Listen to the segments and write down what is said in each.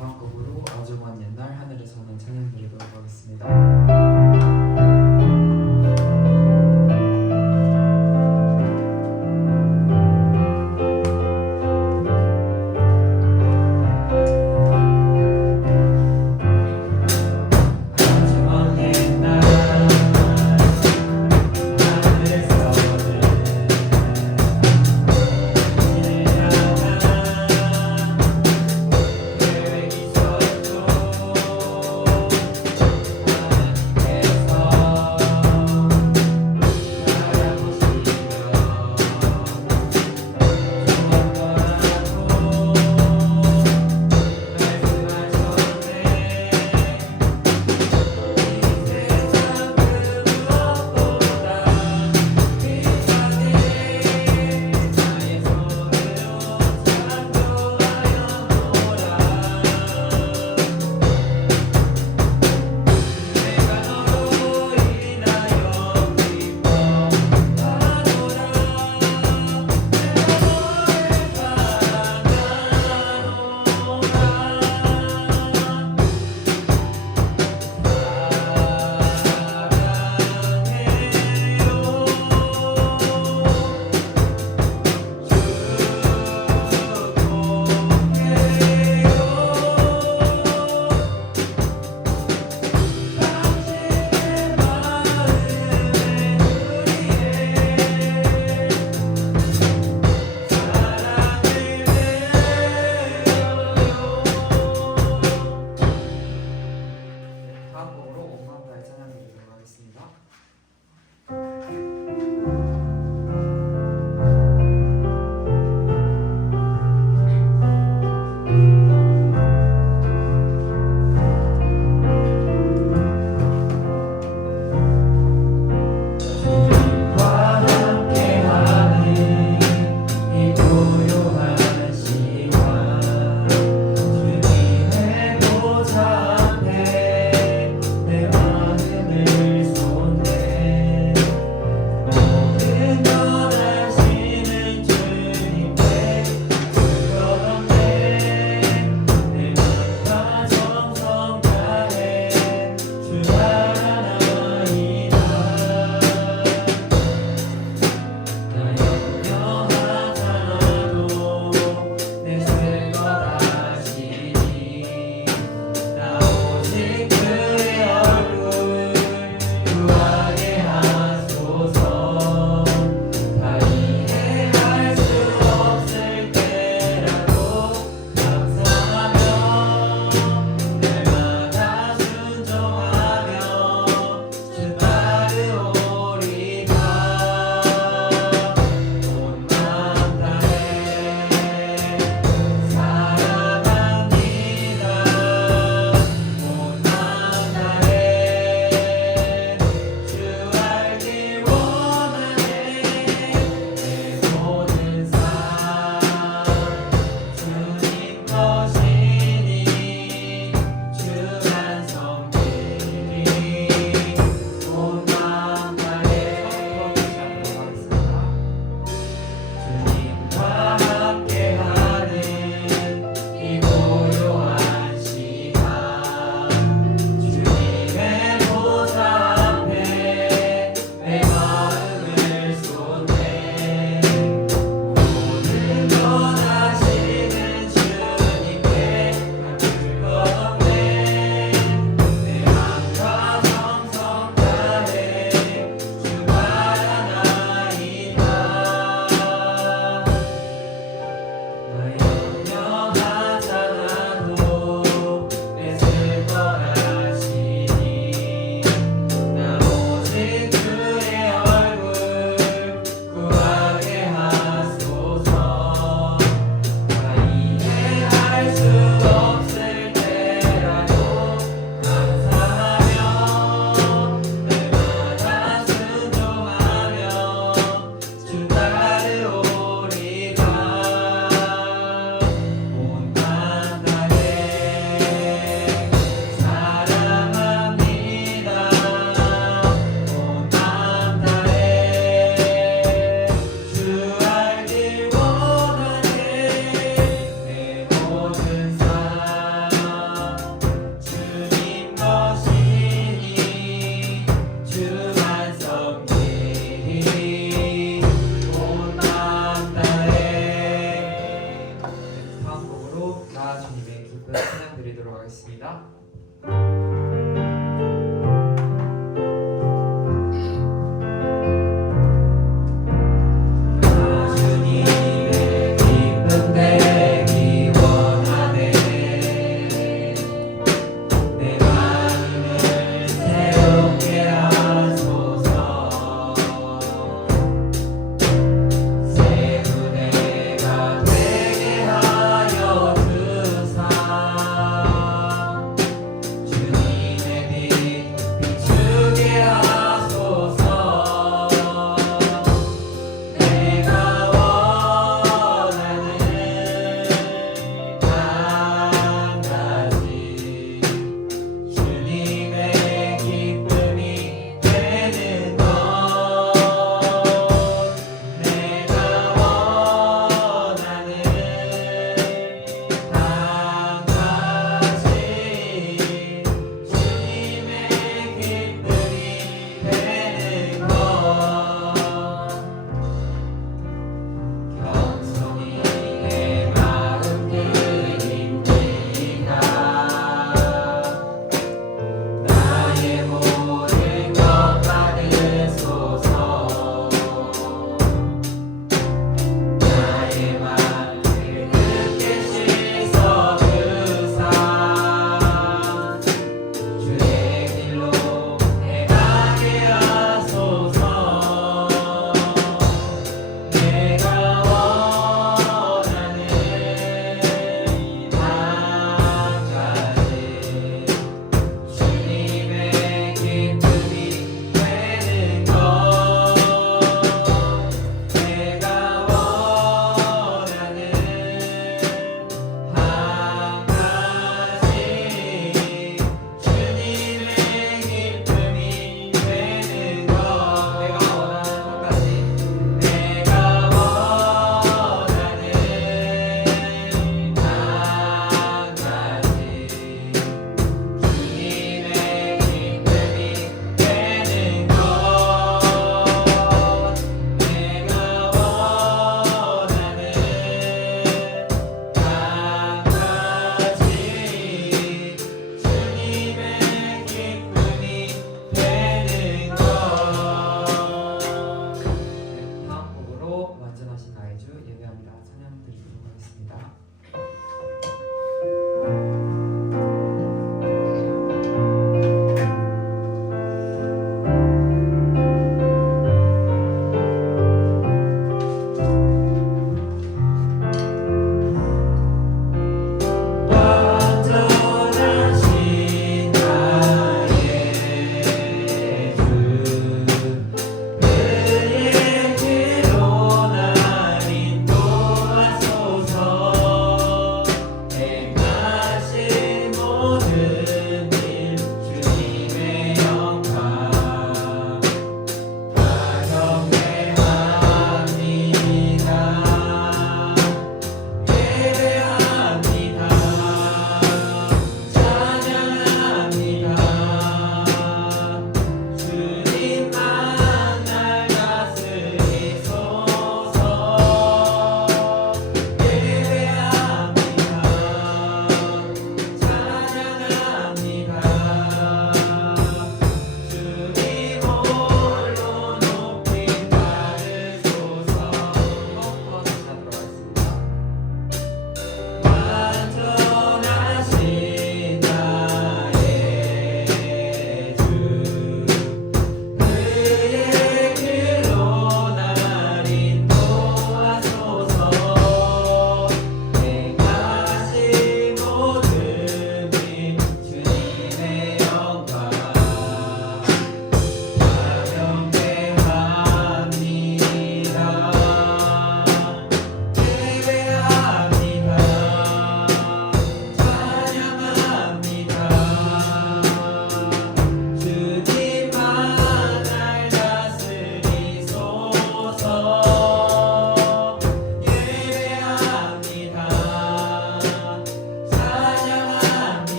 다음 곡으로 아주 먼 옛날 하늘에서는 찬양 드리도록 하겠습니다. 찬양 드리도록 하겠습니다. 주님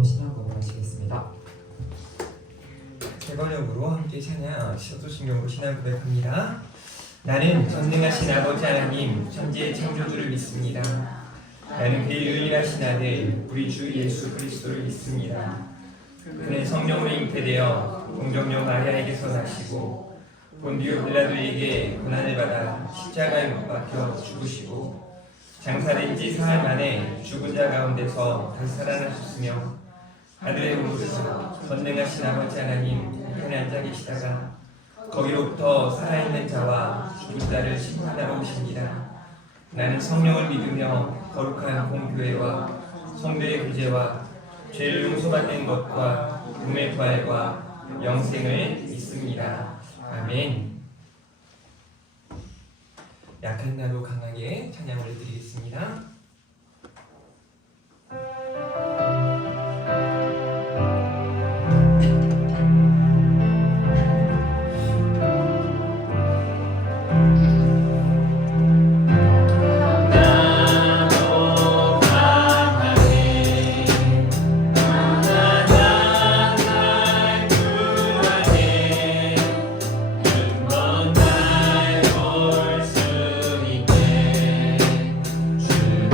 번역으로 신앙 고백하시겠습니다. 세 번역으로 함께 소도신경으로 신앙 고백합니다. 나는 전능하신 아버지 하나님 천지의 창조주를 믿습니다. 나는 그의 유일하신 아들 우리 주 예수 그리스도를 믿습니다. 그는 성령으로 잉태되어 동정녀 마리아에게서 나시고 본디오 빌라도에게 고난을 받아 십자가에 못 박혀 죽으시고 장사된 지 사흘 만에 죽은 자 가운데서 다시 살아나셨으며 하늘에 오르셔서 전능하신 아버지 하나님 우편에 앉아 계시다가 거기로부터 살아있는 자와 죽은 자를 심판하러 오십니다. 나는 성령을 믿으며 거룩한 공교회와 성도의 구제와 죄를 용서받는 것과 몸의 부활과 영생을 믿습니다. 아멘. 약한 나로 강하게 찬양을 드리겠습니다. 주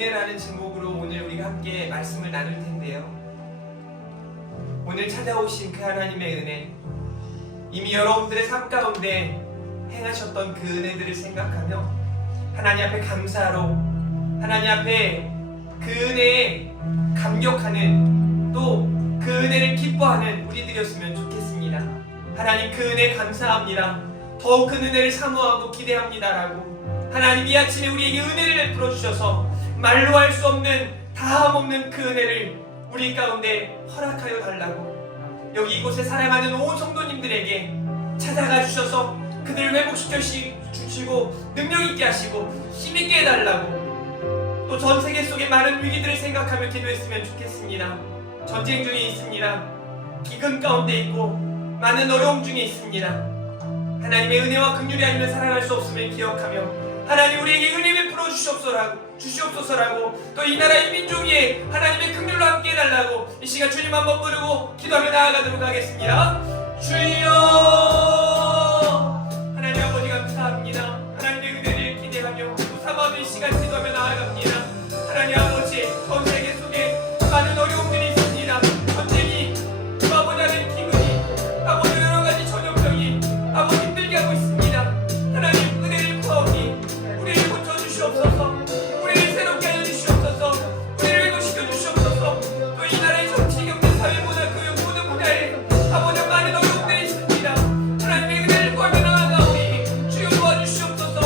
은혜라는 제목으로 오늘 우리가 함께 말씀을 나눌 텐데요. 오늘 찾아오신 그 하나님의 은혜, 이미 여러분들의 삶 가운데 행하셨던 그 은혜들을 생각하며 하나님 앞에 감사로, 하나님 앞에 그 은혜에 감격하는, 또 그 은혜를 기뻐하는 우리들이었으면 좋겠습니다. 하나님, 그 은혜 감사합니다. 더욱 그 은혜를 사모하고 기대합니다라고 하나님 이 아침에 우리에게 은혜를 베풀어 주셔서 말로 할 수 없는, 다함 없는 그 은혜를 우리 가운데 허락하여 달라고, 여기 이곳에 사랑하는 온 성도님들에게 찾아가 주셔서 그들을 회복시켜 주시고 능력 있게 하시고 힘있게 해달라고, 또 전 세계 속의 많은 위기들을 생각하며 기도했으면 좋겠습니다. 전쟁 중에 있습니다. 기근 가운데 있고 많은 어려움 중에 있습니다. 하나님의 은혜와 긍휼이 아니면 살아갈 수 없음을 기억하며 하나님 우리에게 은혜 베풀어 주시옵소서라고, 또 이 나라 이 민족 위에 하나님의 긍휼로 함께 해달라고 이 시간 주님 한번 부르고 기도하며 나아가도록 하겠습니다. 주여, 하나님 아버지 감사합니다. 하나님의 은혜를 기대하며 또 사모하며 이 시간 기도하며 나아갑니다. 하나님 아버지, 전 세계 속에 많은 어려움들이 있습니다. 전쟁이, 아버지 하는 기근이, 아버지 여러 가지 전염병이 아버지 힘들게 하고 있습니다. 하나님 은혜를 구하오니 우리를 고쳐주시옵소서, 우리를 새롭게 하여 주시옵소서, 우리를 회복시켜 주시옵소서. 또 이 나라의 정치, 경제, 사회, 문화, 교육 모든 분야에 아버지 많은 어려움들이 있습니다. 하나님의 은혜를 구하며 나아가오니 주여 도와주시옵소서.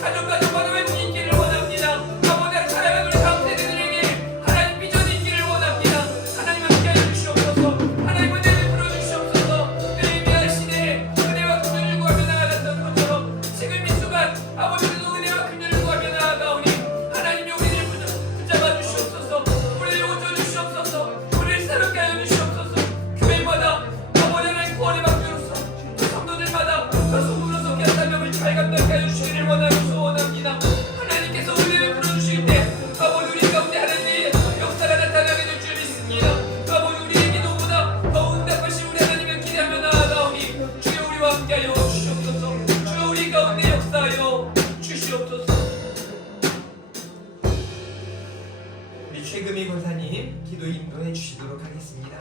가정마다 회복이 있기를 원합니다. 아버지 사랑하는 우리 다음 세대들에게 하나님 비전이 있기를 원합니다. 하나님 함께 하여 주시옵소서. 하나님 은혜를 풀어주시옵소서. 내 예배하시네 은혜와 긍휼을 구하며 나아갔던 것처럼 지금 이 순간 아버지도 은혜와 긍휼을 구하며 나아가오니 하나님이 우리를 붙잡아 주시옵소서. 우리를 고쳐주시옵소서. 우리를 새롭게 하여 주시옵소서. 교회마다 아버지 하나님 구원의 방주로서 성도들마다 소문으로 속해 사명을 잘 감당케 하여 주시기를 원하고 소원합니다. 하나님께서 은혜를 풀어주실 때 아버지 우리 가운데 하나님의 역사가 나타나게 될 줄 믿습니다. 아버지 우리의 기도보다 더 응답하신 우리 하나님을 기대하며 나아가오니 주여 우리와 함께하여 주시옵소서. 주여 우리 가운데 역사하여 주시옵소서. 우리 최금희 권사님 기도 인도해 주시도록 하겠습니다.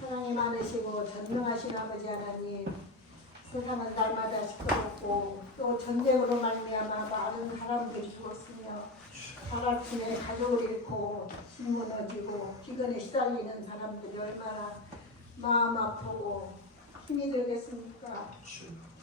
사랑이 많으시고 전능하신 아버지 하나님, 세상은 날마다 시끄럽고 또 전쟁으로 말미암아 많은 사람들이 죽었으며 하루아침에 가족을 잃고 힘 무너지고 기근에 시달리는 사람들이 얼마나 마음 아프고 힘이 들겠습니까?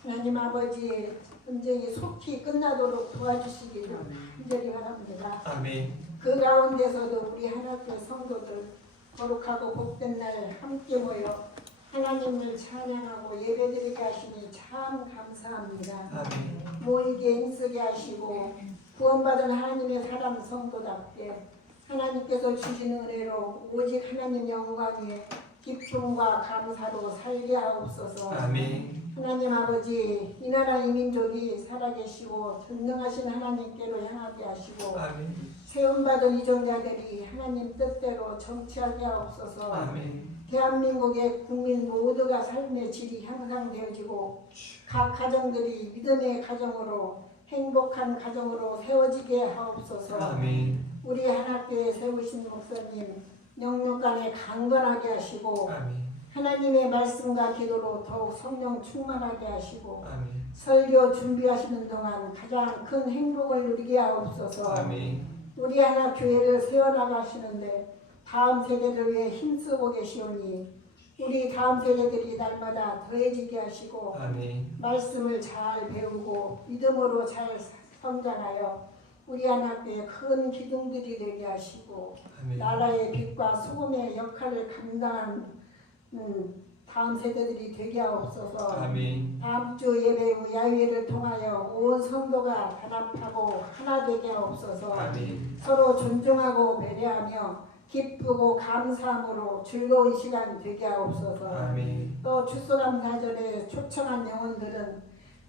하나님 아버지, 전쟁이 속히 끝나도록 도와주시기를 간절히 바랍니다. 아멘. 그 가운데서도 우리 하나님의 성도들 거룩하고 복된 날 함께 모여 하나님을 찬양하고 예배드리게 하시니 참 감사합니다. 아멘. 모이게 힘쓰게 하시고 구원받은 하나님의 사람 성도답게 하나님께서 주신 은혜로 오직 하나님 영광에 기쁨과 감사로 살게 하옵소서. 아멘. 하나님 아버지, 이 나라 이 민족이 살아계시고 전능하신 하나님께로 향하게 하시고 아멘. 세움받은 이종자들이 하나님 뜻대로 정치하게 하옵소서. 아멘. 대한민국의 국민 모두가 삶의 질이 향상되어지고 각 가정들이 믿음의 가정으로 행복한 가정으로 세워지게 하옵소서. 아멘. 우리 하나교회 세우신 목사님 영육간에 강건하게 하시고 아멘. 하나님의 말씀과 기도로 더욱 성령 충만하게 하시고 아멘. 설교 준비하시는 동안 가장 큰 행복을 누리게 하옵소서. 아멘. 우리 하나 교회를 세워나가시는데 다음 세대를 위해 힘쓰고 계시오니 우리 다음 세대들이 날마다 더해지게 하시고 아멘. 말씀을 잘 배우고 믿음으로 잘 성장하여 우리 하나님의 큰 기둥들이 되게 하시고 아멘. 나라의 빛과 소금의 역할을 감당하는 다음 세대들이 되게 하옵소서. 아멘. 다음 주 예배 후 야외를 통하여 온 성도가 단합하고 하나 되게 하옵소서. 아멘. 서로 존중하고 배려하며 기쁘고 감사함으로 즐거운 시간 되게 하옵소서. 아멘. 또 추수감사절에 초청한 영혼들은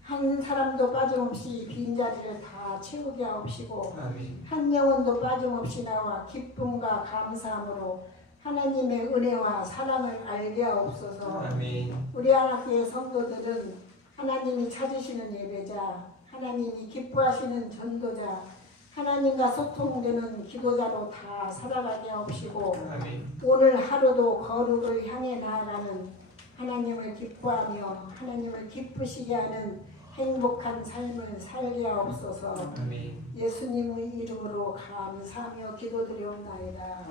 한 사람도 빠짐없이 빈자리를 다 채우게 하옵시고 아멘. 한 영혼도 빠짐없이 나와 기쁨과 감사함으로 하나님의 은혜와 사랑을 알게 하옵소서. 아멘. 우리 하나교회 성도들은 하나님이 찾으시는 예배자, 하나님이 기뻐하시는 전도자, 하나님과 소통되는 기도자로 다 살아가게 하옵시고 아멘. 오늘 하루도 거룩을 향해 나아가는 하나님을 기뻐하며 하나님을 기쁘시게 하는 행복한 삶을 살게 하옵소서. 아멘. 예수님의 이름으로 감사하며 기도드리옵나이다.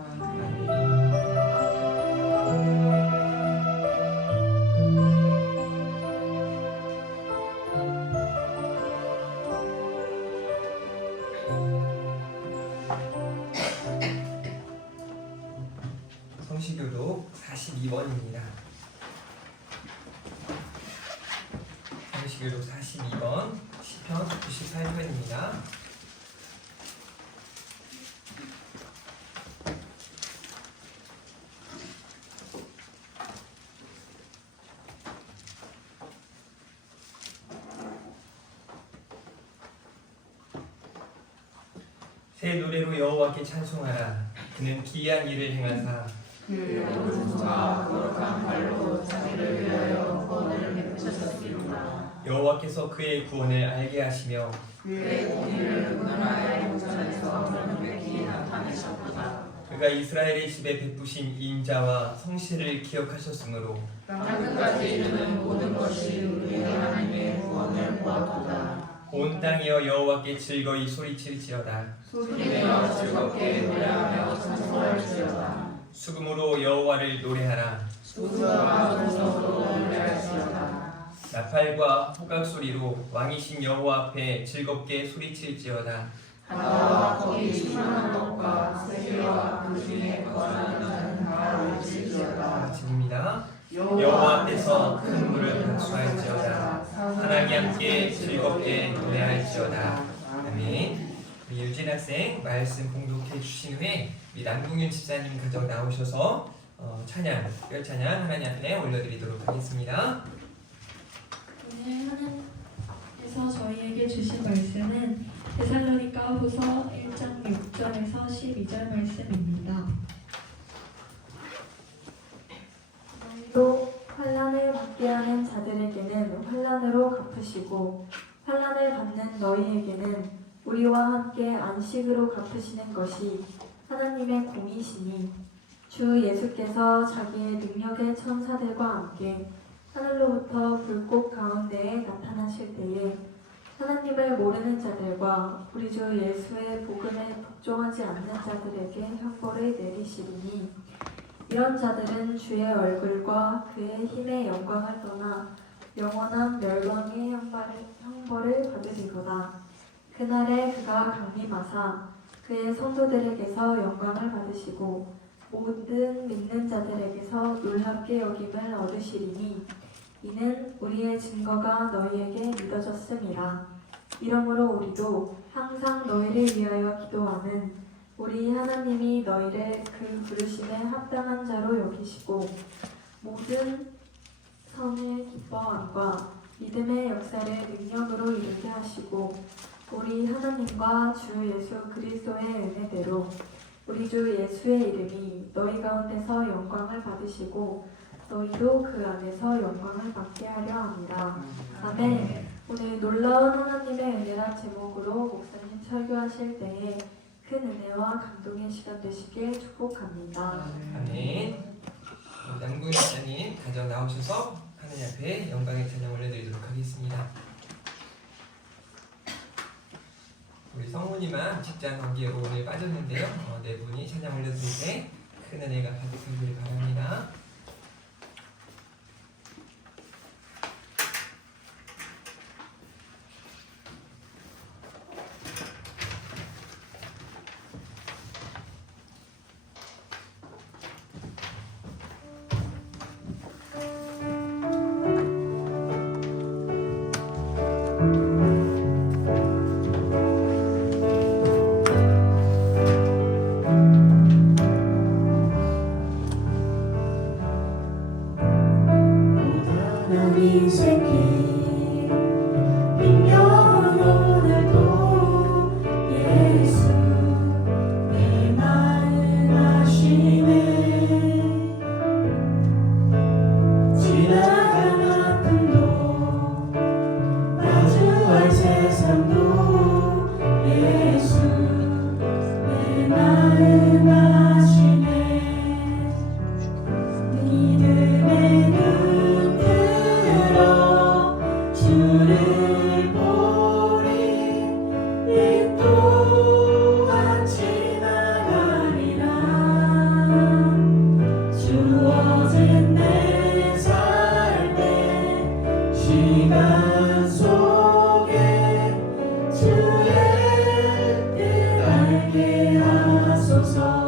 성시교독 42번입니다. 성시교독 42번 시편 98편입니다. 새 노래로 여호와께 찬송하라. 그는 기이한 일을 행하사 그 오른손과 거룩한 발로 자기를 위하여 구원을 베푸셨습니다. 여호와께서 그의 구원을 알게 하시며 그의 공의를 문화의 목전에서 명백히 나타내셨도다. 그가 이스라엘의 집에 베푸신 인자와 성실을 기억하셨으므로 땅끝까지 이르는 모든 것이 우리 하나님의 구원을 보았도다. 온 땅이여 여호와께 즐거이 소리칠지어다. 소리내어 즐겁게 노래하며 찬송할지어다. 수금으로 여호와를 노래하라. 수수와 동성으로 노래할지어다. 나팔과 호각 소리로 왕이신 여호와 앞에 즐겁게 소리칠지어다. 바다와 거기 충만한 것과 세계와 그 중에 거하는 자는 다 외칠지어다. 지금입니다. 여호와 앞에서 큰 물을 박수할지어다. 하나님 함께 즐겁게 노래할지어다. 아멘. 우리 유진 학생 말씀 공독해 주신 후에 우리 남궁윤 집사님 가정 나오셔서 찬양, 특별 찬양 하나님 앞에 올려드리도록 하겠습니다. 오늘 하나님께서 저희에게 주신 말씀은 데살로니가후서 1장 6절에서 12절 말씀입니다. 또 환난을 받게 하는 자들에게는 환난으로 갚으시고 환난을 받는 너희에게는 우리와 함께 안식으로 갚으시는 것이 하나님의 공이시니 주 예수께서 자기의 능력의 천사들과 함께 하늘로부터 불꽃 가운데에 나타나실 때에 하나님을 모르는 자들과 우리 주 예수의 복음에 복종하지 않는 자들에게 형벌을 내리시리니 이런 자들은 주의 얼굴과 그의 힘의 영광을 떠나 영원한 멸망의 형벌을 받으리로다. 그날에 그가 강림하사 그의 성도들에게서 영광을 받으시고 모든 믿는 자들에게서 놀랍게 여김을 얻으시리니 이는 우리의 증거가 너희에게 믿어졌음이라. 이러므로 우리도 항상 너희를 위하여 기도하는 우리 하나님이 너희를 그 부르심에 합당한 자로 여기시고 모든 선을 기뻐함과 믿음의 역사를 능력으로 이루게 하시고 우리 하나님과 주 예수 그리스도의 은혜대로 우리 주 예수의 이름이 너희 가운데서 영광을 받으시고 너희도 그 안에서 영광을 받게 하려 합니다. 아멘. 오늘 놀라운 하나님의 은혜란 제목으로 목사님 설교하실 때에 큰 은혜와 감동의 시간 되시길 축복합니다. 아멘. 남궁윤 집사님 가정 나오셔서 하나님 앞에 영광의 찬양 올려드리도록 하겠습니다. 우리 성모님만 직장 관계로 오늘 빠졌는데요. 네 분이 찬양 올려드릴 때 큰 은혜가 가득하기를 바랍니다. 예수 내 마음 아시네 내 삶도 예수 내 마음 아시네. 믿음의 눈 들어 주를 보리. 이 또한 지나가리라. 주어진 내 삶의 시간 속에 주의 뜻 알게 하소서.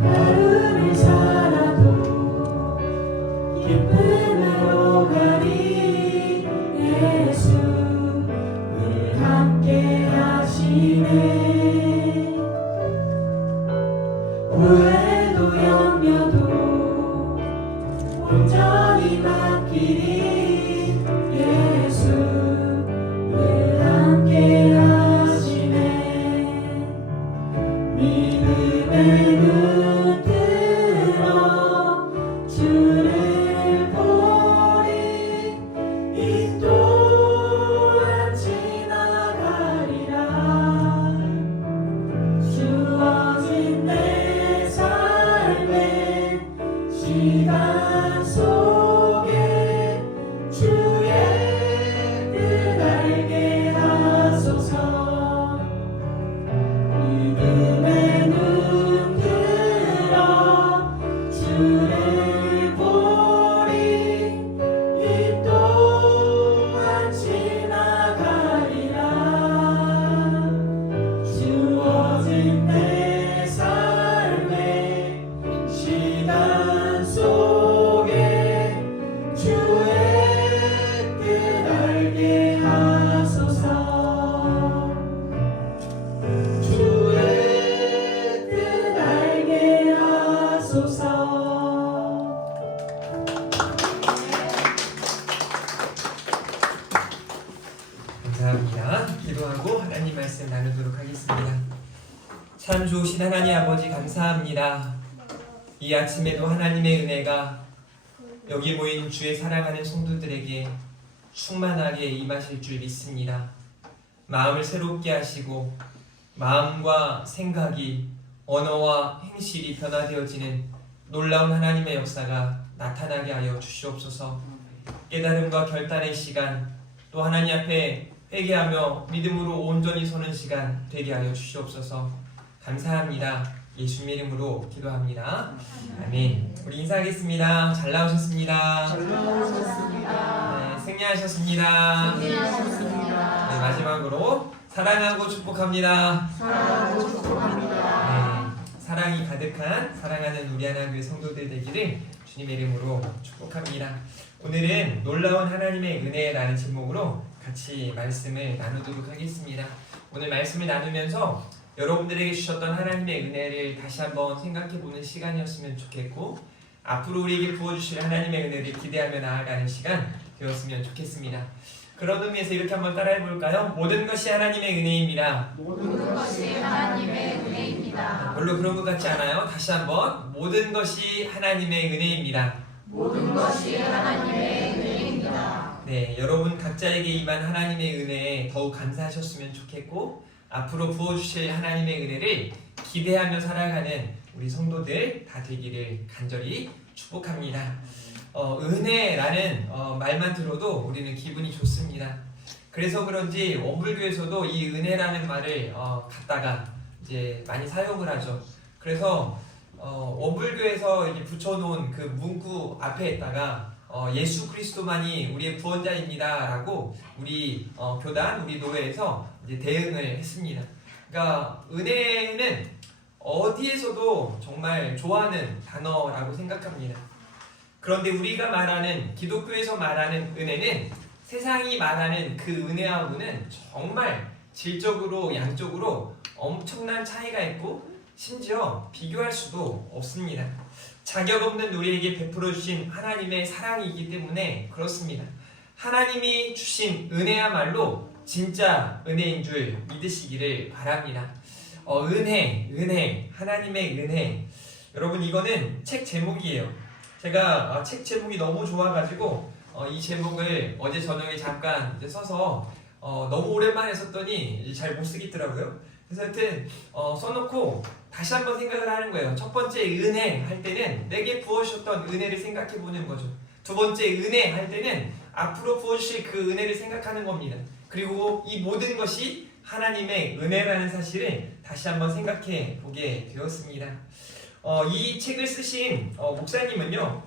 하루를 살아도 기쁨으로 가리. 예수 늘 함께 하시네. 후회도 염려도 온전히 맡기리. 예수 늘 함께 하시네. 믿음의 눈 들어 주를 보리. 이 또한 지나가리라. 주어진 내 삶의 시간 속에 주의 뜻 알게 하소서. 믿음의 눈 들어 주를 보리. 이 또한 지나가리라. 주어진 내 삶의 시간 속에 주의 뜻 알게 하소서. 주의 뜻 알게 하소서. 감사합니다. 기도하고 하나님 말씀 나누도록 하겠습니다. 참 좋으신 하나님 아버지 감사합니다. 이 아침에도 하나님의 은혜가 여기 모인 주의 사랑하는 성도들에게 충만하게 임하실 줄 믿습니다. 마음을 새롭게 하시고 마음과 생각이 언어와 행실이 변화되어지는 놀라운 하나님의 역사가 나타나게 하여 주시옵소서. 깨달음과 결단의 시간, 또 하나님 앞에 회개하며 믿음으로 온전히 서는 시간 되게 하여 주시옵소서. 감사합니다. 예수 이름으로 기도합니다. 아멘. 우리 인사하겠습니다. 잘 나오셨습니다. 잘 나오셨습니다. 네, 승리하셨습니다. 승리하셨습니다. 네, 마지막으로 사랑하고 축복합니다. 사랑하고 축복합니다. 네, 사랑이 가득한 사랑하는 우리 하나교회 성도들 되기를 주님의 이름으로 축복합니다. 오늘은 놀라운 하나님의 은혜라는 제목으로 같이 말씀을 나누도록 하겠습니다. 오늘 말씀을 나누면서 여러분들에게 주셨던 하나님의 은혜를 다시 한번 생각해보는 시간이었으면 좋겠고, 앞으로 우리에게 부어주실 하나님의 은혜를 기대하며 나아가는 시간 되었으면 좋겠습니다. 그런 의미에서 이렇게 한번 따라해볼까요? 모든 것이 하나님의 은혜입니다. 모든 것이 하나님의 은혜입니다. 별로 그런 것 같지 않아요? 다시 한번 모든 것이 하나님의 은혜입니다. 모든 것이 하나님의 은혜입니다. 네, 여러분 각자에게 임한 하나님의 은혜에 더욱 감사하셨으면 좋겠고, 앞으로 부어주실 하나님의 은혜를 기대하며 살아가는 우리 성도들 다 되기를 간절히 축복합니다. 은혜라는 말만 들어도 우리는 기분이 좋습니다. 그래서 그런지 원불교에서도 이 은혜라는 말을 갖다가 이제 많이 사용을 하죠. 그래서 원불교에서 이렇게 붙여놓은 그 문구 앞에다가 예수 그리스도만이 우리의 구원자입니다 라고 우리 교단, 우리 노회에서 이제 대응을 했습니다. 그러니까 은혜는 어디에서도 정말 좋아하는 단어라고 생각합니다. 그런데 우리가 말하는, 기독교에서 말하는 은혜는 세상이 말하는 그 은혜하고는 정말 질적으로 양적으로 엄청난 차이가 있고 심지어 비교할 수도 없습니다. 자격 없는 우리에게 베풀어 주신 하나님의 사랑이기 때문에 그렇습니다. 하나님이 주신 은혜야말로 진짜 은혜인 줄 믿으시기를 바랍니다. 은혜, 하나님의 은혜. 여러분, 이거는 책 제목이에요. 제가 책 제목이 너무 좋아가지고 이 제목을 어제 저녁에 잠깐 이제 써서 너무 오랜만에 썼더니 잘 못 쓰겠더라고요. 그래서 하여튼 써놓고 다시 한번 생각을 하는 거예요. 첫 번째 은혜 할 때는 내게 부어주셨던 은혜를 생각해 보는 거죠. 두 번째 은혜 할 때는 앞으로 부어주실 그 은혜를 생각하는 겁니다. 그리고 이 모든 것이 하나님의 은혜라는 사실을 다시 한번 생각해 보게 되었습니다. 이 책을 쓰신 목사님은요,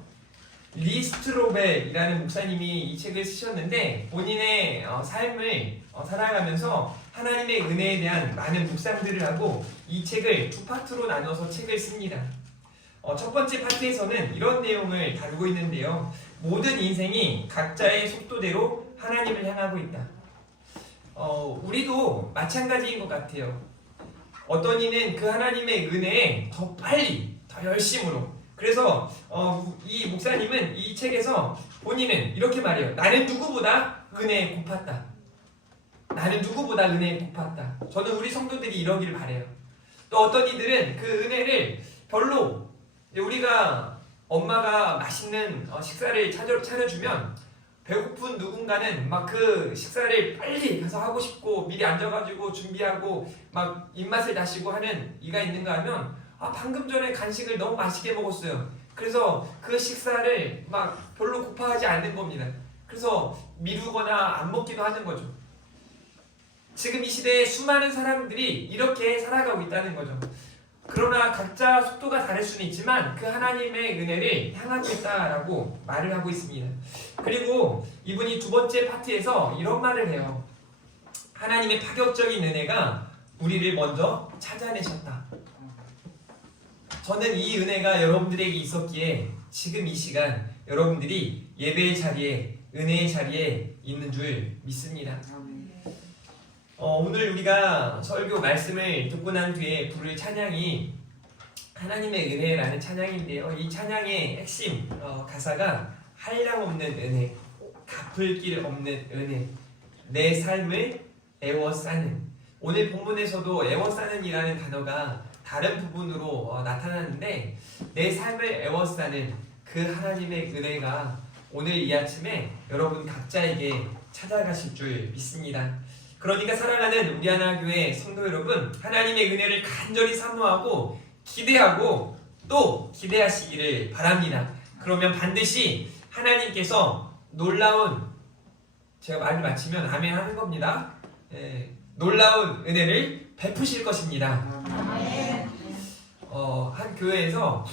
리스트로벨이라는 목사님이 이 책을 쓰셨는데 본인의 삶을 살아가면서 하나님의 은혜에 대한 많은 묵상들을 하고 이 책을 두 파트로 나눠서 책을 씁니다. 첫 번째 파트에서는 이런 내용을 다루고 있는데요. 모든 인생이 각자의 속도대로 하나님을 향하고 있다. 우리도 마찬가지인 것 같아요. 어떤 이는 그 하나님의 은혜에 더 빨리, 더 열심으로. 그래서 이 목사님은 이 책에서 본인은 이렇게 말해요. 나는 누구보다 은혜에 고팠다. 나는 누구보다 은혜에 고팠다. 저는 우리 성도들이 이러기를 바래요. 또 어떤 이들은 그 은혜를 별로, 우리가 엄마가 맛있는 식사를 차려주면 배고픈 누군가는 막 그 식사를 빨리 가서 하고 싶고 미리 앉아가지고 준비하고 막 입맛을 다시고 하는 이가 있는가 하면 방금 전에 간식을 너무 맛있게 먹었어요. 그래서 그 식사를 막 별로 고파하지 않는 겁니다. 그래서 미루거나 안 먹기도 하는 거죠. 지금 이 시대에 수많은 사람들이 이렇게 살아가고 있다는 거죠. 그러나 각자 속도가 다를 수는 있지만 그 하나님의 은혜를 향하고 있다라고 말을 하고 있습니다. 그리고 이분이 두 번째 파트에서 이런 말을 해요. 하나님의 파격적인 은혜가 우리를 먼저 찾아내셨다. 저는 이 은혜가 여러분들에게 있었기에 지금 이 시간 여러분들이 예배의 자리에, 은혜의 자리에 있는 줄 믿습니다. 오늘 우리가 설교 말씀을 듣고 난 뒤에 부를 찬양이 하나님의 은혜라는 찬양인데요. 이 찬양의 핵심 가사가 한량없는 은혜, 갚을 길 없는 은혜, 내 삶을 애워싸는. 오늘 본문에서도 애워싸는 이라는 단어가 다른 부분으로 나타나는데 내 삶을 애워싸는 그 하나님의 은혜가 오늘 이 아침에 여러분 각자에게 찾아가실 줄 믿습니다. 그러니까 사랑하는 우리 하나교회 성도 여러분, 하나님의 은혜를 간절히 사모하고 기대하고 또 기대하시기를 바랍니다. 그러면 반드시 하나님께서 놀라운, 제가 말을 마치면 아멘 하는 겁니다. 놀라운 은혜를 베푸실 것입니다. 한 교회에서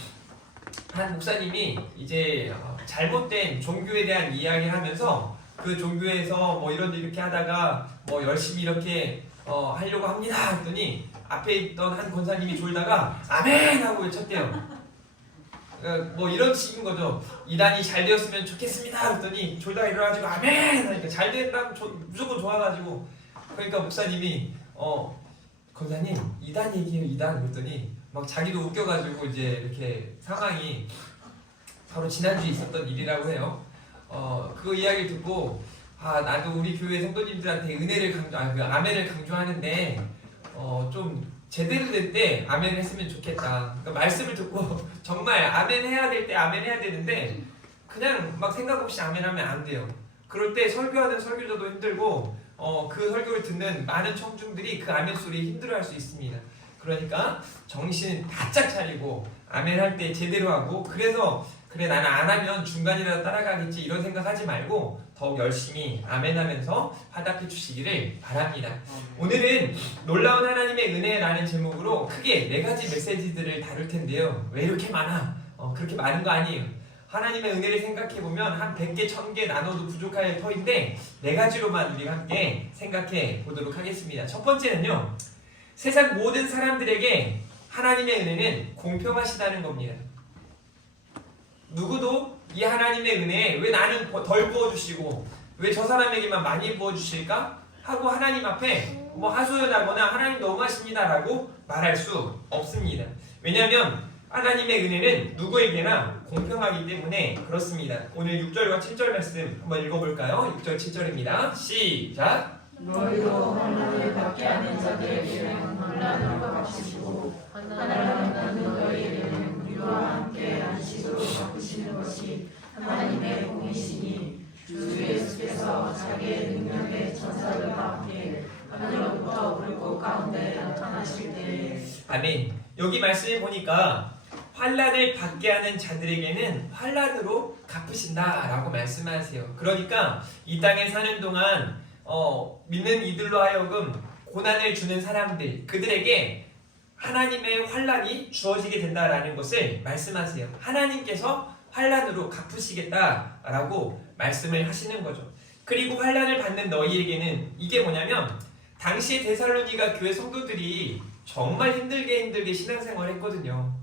한 목사님이 이제 잘못된 종교에 대한 이야기를 하면서 그 종교에서 뭐 이렇게 하다가 뭐 열심히 이렇게 하려고 합니다 했더니 앞에 있던 한 권사님이 졸다가 아멘 하고 외쳤대요. 뭐 이런 식인 거죠. 이단이 잘 되었으면 좋겠습니다 했더니 졸다가 일어나가지고 아멘 하니까 잘 된다면 무조건 좋아가지고, 그러니까 목사님이 권사님 이단 얘기해요 이단 그랬더니 막 자기도 웃겨가지고 이제 이렇게 상황이 바로 지난주에 있었던 일이라고 해요. 그 이야기를 듣고 나도 우리 교회 성도님들한테 은혜를 아멘을 강조하는데 좀 제대로 될 때 아멘을 했으면 좋겠다. 그러니까 말씀을 듣고 정말 아멘 해야 될 때 아멘 해야 되는데 그냥 막 생각 없이 아멘하면 안 돼요. 그럴 때 설교하는 설교자도 힘들고 그 설교를 듣는 많은 청중들이 그 아멘 소리에 힘들어할 수 있습니다. 그러니까 정신 바짝 차리고 아멘 할 때 제대로 하고, 그래서 그래 나는 안 하면 중간이라도 따라가겠지 이런 생각하지 말고 더욱 열심히 아멘하면서 화답해 주시기를 바랍니다. 오늘은 놀라운 하나님의 은혜라는 제목으로 크게 4가지 메시지들을 다룰 텐데요. 왜 이렇게 많아? 그렇게 많은 거 아니에요. 하나님의 은혜를 생각해보면 한 100개, 1000개 나눠도 부족할 터인데 4가지로만 우리 함께 생각해 보도록 하겠습니다. 첫 번째는요, 세상 모든 사람들에게 하나님의 은혜는 공평하시다는 겁니다. 누구도 이 하나님의 은혜에 왜 나는 덜 부어주시고 왜 저 사람에게만 많이 부어주실까? 하고 하나님 앞에 뭐 하소연하거나 하나님 너무하십니다 라고 말할 수 없습니다. 왜냐하면 하나님의 은혜는 누구에게나 공평하기 때문에 그렇습니다. 오늘 6절과 7절 말씀 한번 읽어볼까요? 6절 7절입니다. 시작! 너희도 환난을 받게 하는 자들에게는 환난으로 갚으시고 환난을 받는 너희에게는 우리와 함께 안식으로 갚으시는 것이 하나님의 공이시니 주 예수께서 자기의 능력의 천사들과 함께 하늘로부터 불꽃 가운데 나타나실 때에. 아멘. 여기 말씀에 보니까 환난을 받게 하는 자들에게는 환난으로 갚으신다라고 말씀하세요. 그러니까 이 땅에 사는 동안 믿는 이들로 하여금 고난을 주는 사람들, 그들에게 하나님의 환난이 주어지게 된다라는 것을 말씀하세요. 하나님께서 환난으로 갚으시겠다라고 말씀을 하시는 거죠. 그리고 환난을 받는 너희에게는 이게 뭐냐면 당시 데살로니가 교회 성도들이 정말 힘들게 신앙생활을 했거든요.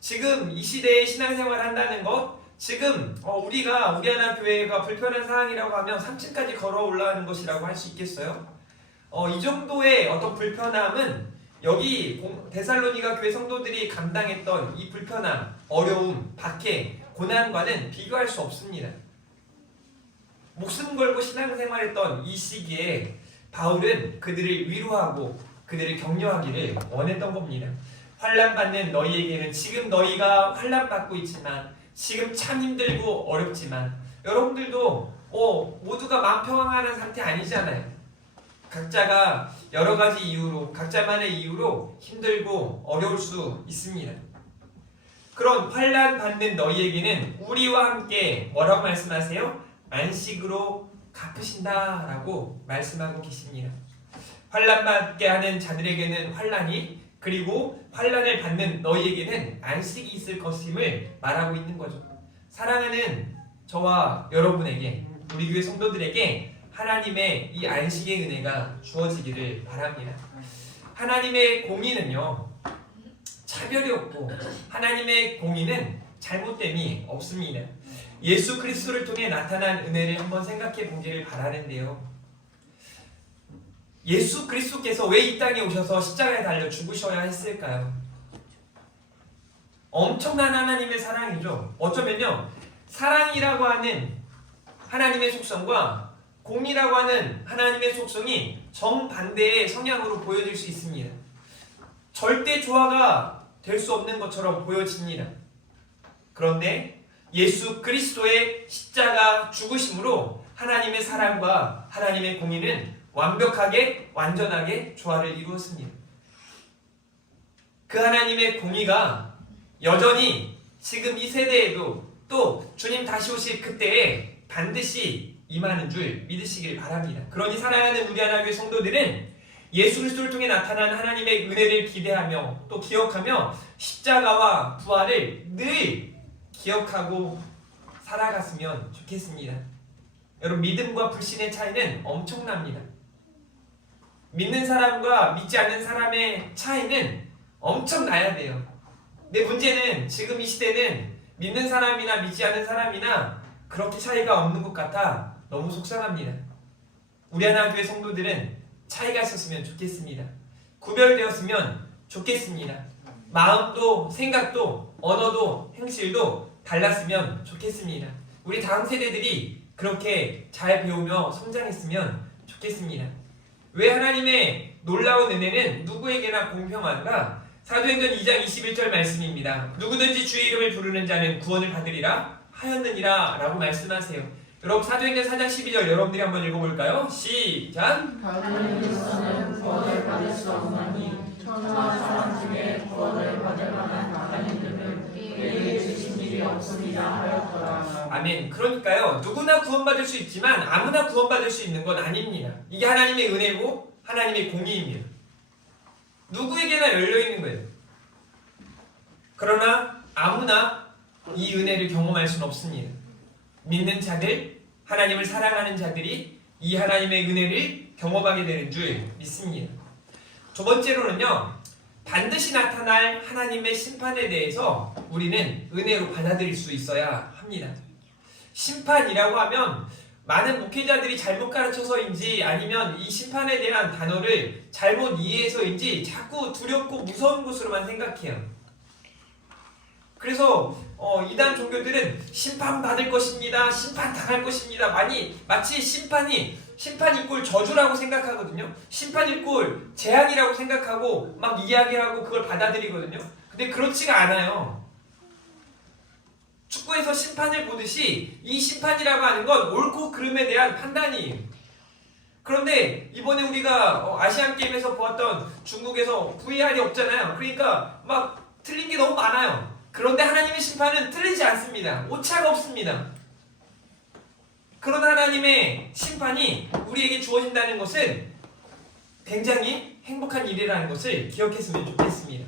지금 이 시대에 신앙생활을 한다는 것, 지금 우리 하나 교회가 불편한 상황이라고 하면 3층까지 걸어 올라가는 것이라고 할 수 있겠어요? 이 정도의 어떤 불편함은 여기 데살로니가 교회 성도들이 감당했던 이 불편함, 어려움, 박해, 고난과는 비교할 수 없습니다. 목숨 걸고 신앙생활했던 이 시기에 바울은 그들을 위로하고 그들을 격려하기를 원했던 겁니다. 환난받는 너희에게는 지금 너희가 환난받고 있지만 지금 참 힘들고 어렵지만 여러분들도 모두가 마음 평안한 상태 아니잖아요. 각자가 여러 가지 이유로 각자만의 이유로 힘들고 어려울 수 있습니다. 그런 환난 받는 너희에게는 우리와 함께 뭐라고 말씀하세요? 안식으로 갚으신다라고 말씀하고 계십니다. 환난 받게 하는 자들에게는 환난이, 그리고 환난을 받는 너희에게는 안식이 있을 것임을 말하고 있는 거죠. 사랑하는 저와 여러분에게, 우리 교회 성도들에게 하나님의 이 안식의 은혜가 주어지기를 바랍니다. 하나님의 공의는요, 차별이 없고 하나님의 공의는 잘못됨이 없습니다. 예수 그리스도를 통해 나타난 은혜를 한번 생각해 보기를 바라는데요. 예수 그리스도께서 왜 이 땅에 오셔서 십자가에 달려 죽으셔야 했을까요? 엄청난 하나님의 사랑이죠. 어쩌면요, 사랑이라고 하는 하나님의 속성과 공의라고 하는 하나님의 속성이 정반대의 성향으로 보여질 수 있습니다. 절대 조화가 될 수 없는 것처럼 보여집니다. 그런데 예수 그리스도의 십자가 죽으심으로 하나님의 사랑과 하나님의 공의는 완벽하게 완전하게 조화를 이루었습니다. 그 하나님의 공의가 여전히 지금 이 세대에도 또 주님 다시 오실 그때에 반드시 임하는 줄 믿으시길 바랍니다. 그러니 사랑하는 우리 하나교회 성도들은 예수 그리스도를 통해 나타난 하나님의 은혜를 기대하며 또 기억하며 십자가와 부활을 늘 기억하고 살아갔으면 좋겠습니다. 여러분, 믿음과 불신의 차이는 엄청납니다. 믿는 사람과 믿지 않는 사람의 차이는 엄청나야 돼요. 근데 문제는 지금 이 시대는 믿는 사람이나 믿지 않는 사람이나 그렇게 차이가 없는 것 같아 너무 속상합니다. 우리 하나교회 성도들은 차이가 있었으면 좋겠습니다. 구별되었으면 좋겠습니다. 마음도 생각도 언어도 행실도 달랐으면 좋겠습니다. 우리 다음 세대들이 그렇게 잘 배우며 성장했으면 좋겠습니다. 왜 하나님의 놀라운 은혜는 누구에게나 공평한가? 사도행전 2장 21절 말씀입니다. 누구든지 주의 이름을 부르는 자는 구원을 받으리라 하였느니라 라고 말씀하세요. 여러분, 사도행전 4장 12절 여러분들이 한번 읽어볼까요? 시작! 하나님께서는 구원을 받을 수 없나니 천하 사람 중에 구원을 받을 만한 하나님들을 우리에게 주신 일이 없으리라 하였더라. 아멘. 그러니까요, 누구나 구원받을 수 있지만 아무나 구원받을 수 있는 건 아닙니다. 이게 하나님의 은혜고 하나님의 공의입니다. 누구에게나 열려있는 거예요. 그러나 아무나 이 은혜를 경험할 수는 없습니다. 믿는 자들, 하나님을 사랑하는 자들이 이 하나님의 은혜를 경험하게 되는 줄 믿습니다. 두 번째로는요, 반드시 나타날 하나님의 심판에 대해서 우리는 은혜로 받아들일 수 있어야 합니다. 심판이라고 하면 많은 목회자들이 잘못 가르쳐서인지 아니면 이 심판에 대한 단어를 잘못 이해해서인지 자꾸 두렵고 무서운 것으로만 생각해요. 그래서 이단 종교들은 심판받을 것입니다, 심판당할 것입니다, 마치 심판 이꼴 저주라고 생각하거든요. 심판 이꼴 재앙이라고 생각하고 막 이야기하고 그걸 받아들이거든요. 근데 그렇지가 않아요. 축구에서 심판을 보듯이 이 심판이라고 하는 건 옳고 그름에 대한 판단이에요. 그런데 이번에 우리가 아시안게임에서 보았던 중국에서 VR이 없잖아요. 그러니까 막 틀린 게 너무 많아요. 그런데 하나님의 심판은 틀리지 않습니다. 오차가 없습니다. 그런 하나님의 심판이 우리에게 주어진다는 것은 굉장히 행복한 일이라는 것을 기억했으면 좋겠습니다.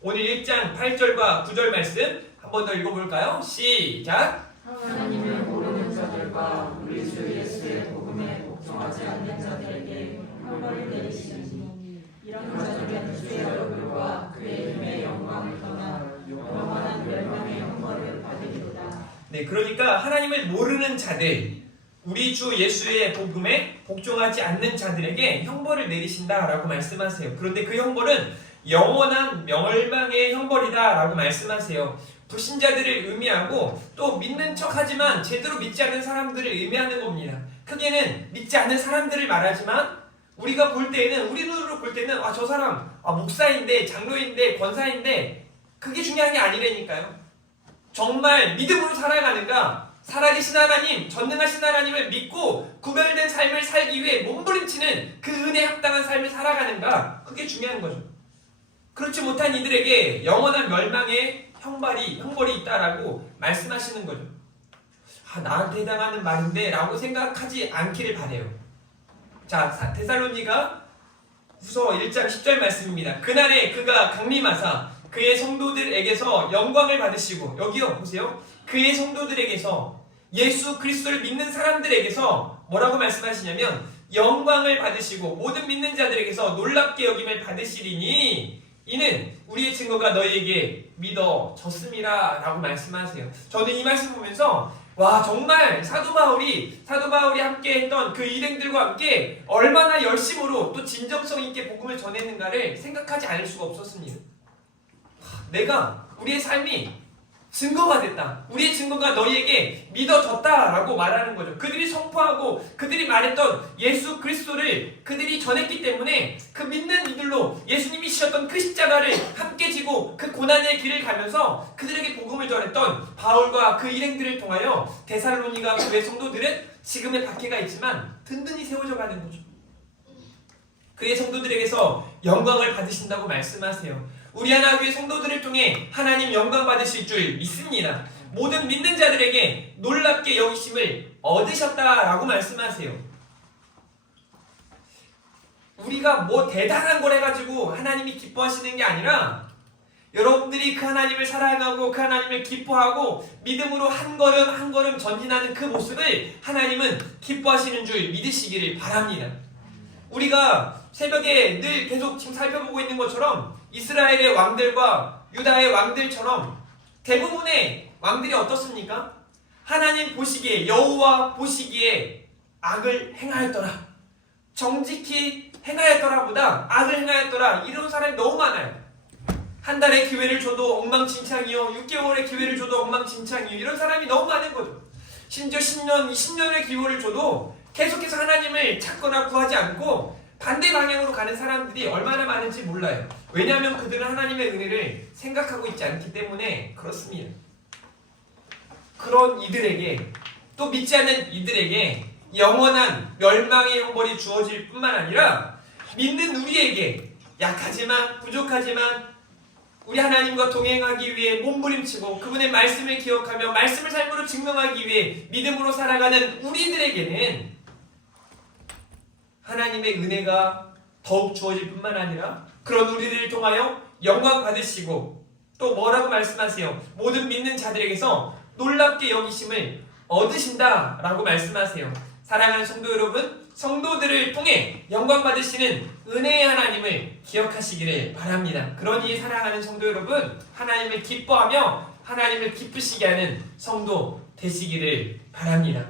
오늘 1장 8절과 9절 말씀 한 번 더 읽어볼까요? 시작! 하나님을 모르는 자들과 우리 주 예수의 복음에 복종하지 않는 자들에게 형벌을 내리시니 이런 자들은 주의 얼굴과 그의 힘의 영광을 떠나 영원한 멸망의 형벌을 받으리로다. 네, 그러니까 하나님을 모르는 자들, 우리 주 예수의 복음에 복종하지 않는 자들에게 형벌을 내리신다라고 말씀하세요. 그런데 그 형벌은 영원한 멸망의 형벌이다라고 말씀하세요. 불신자들을 의미하고 또 믿는 척하지만 제대로 믿지 않는 사람들을 의미하는 겁니다. 크게는 믿지 않는 사람들을 말하지만 우리가 볼 때는, 우리 눈으로 볼 때는 저 사람 목사인데, 장로인데, 권사인데 그게 중요한 게 아니라니까요. 정말 믿음으로 살아가는가, 살아계신 하나님, 전능하신 하나님을 믿고 구별된 삶을 살기 위해 몸부림치는 그 은혜에 합당한 삶을 살아가는가, 그게 중요한 거죠. 그렇지 못한 이들에게 영원한 멸망의 형벌이 있다라고 말씀하시는 거죠. 나한테 해당하는 말인데 라고 생각하지 않기를 바래요. 자, 데살로니가 후서 1장 10절 말씀입니다. 그날에 그가 강림하사 그의 성도들에게서 영광을 받으시고, 여기요 보세요, 그의 성도들에게서, 예수 그리스도를 믿는 사람들에게서 뭐라고 말씀하시냐면 영광을 받으시고 모든 믿는 자들에게서 놀랍게 여김을 받으시리니 이는 우리의 증거가 너희에게 믿어졌음이라 라고 말씀하세요. 저는 이 말씀 보면서 정말 사도 바울이 함께 했던 그 일행들과 함께 얼마나 열심으로 또 진정성 있게 복음을 전했는가를 생각하지 않을 수가 없었습니다. 우리의 삶이 증거가 됐다. 우리의 증거가 너희에게 믿어졌다라고 말하는 거죠. 그들이 선포하고 그들이 말했던 예수 그리스도를 그들이 전했기 때문에 그 믿는 이들로 예수님이 지셨던 그 십자가를 함께 지고 그 고난의 길을 가면서 그들에게 복음을 전했던 바울과 그 일행들을 통하여 데살로니가 교회 성도들은 지금의 박해가 있지만 든든히 세워져 가는 거죠. 그의 성도들에게서 영광을 받으신다고 말씀하세요. 우리 하나교회 성도들을 통해 하나님 영광 받으실 줄 믿습니다. 모든 믿는 자들에게 놀랍게 여기심을 얻으셨다라고 말씀하세요. 우리가 대단한 걸 해가지고 하나님이 기뻐하시는 게 아니라 여러분들이 그 하나님을 사랑하고 그 하나님을 기뻐하고 믿음으로 한 걸음 한 걸음 전진하는 그 모습을 하나님은 기뻐하시는 줄 믿으시기를 바랍니다. 우리가 새벽에 늘 계속 지금 살펴보고 있는 것처럼 이스라엘의 왕들과 유다의 왕들처럼 대부분의 왕들이 어떻습니까? 하나님 보시기에, 여호와 보시기에 악을 행하였더라, 정직히 행하였더라 보다 악을 행하였더라, 이런 사람이 너무 많아요. 한 달에 기회를 줘도 엉망진창이요, 6개월의 기회를 줘도 엉망진창이요, 이런 사람이 너무 많은 거죠. 심지어 10년, 20년의 기회를 줘도 계속해서 하나님을 찾거나 구하지 않고 반대 방향으로 가는 사람들이 얼마나 많은지 몰라요. 왜냐하면 그들은 하나님의 은혜를 생각하고 있지 않기 때문에 그렇습니다. 그런 이들에게, 또 믿지 않는 이들에게 영원한 멸망의 형벌이 주어질 뿐만 아니라 믿는 우리에게 약하지만 부족하지만 우리 하나님과 동행하기 위해 몸부림치고 그분의 말씀을 기억하며 말씀을 삶으로 증명하기 위해 믿음으로 살아가는 우리들에게는 하나님의 은혜가 더욱 주어질 뿐만 아니라 그런 우리들을 통하여 영광 받으시고 또 뭐라고 말씀하세요? 모든 믿는 자들에게서 놀랍게 여기심을 얻으신다라고 말씀하세요. 사랑하는 성도 여러분, 성도들을 통해 영광 받으시는 은혜의 하나님을 기억하시기를 바랍니다. 그러니 사랑하는 성도 여러분, 하나님을 기뻐하며 하나님을 기쁘시게 하는 성도 되시기를 바랍니다.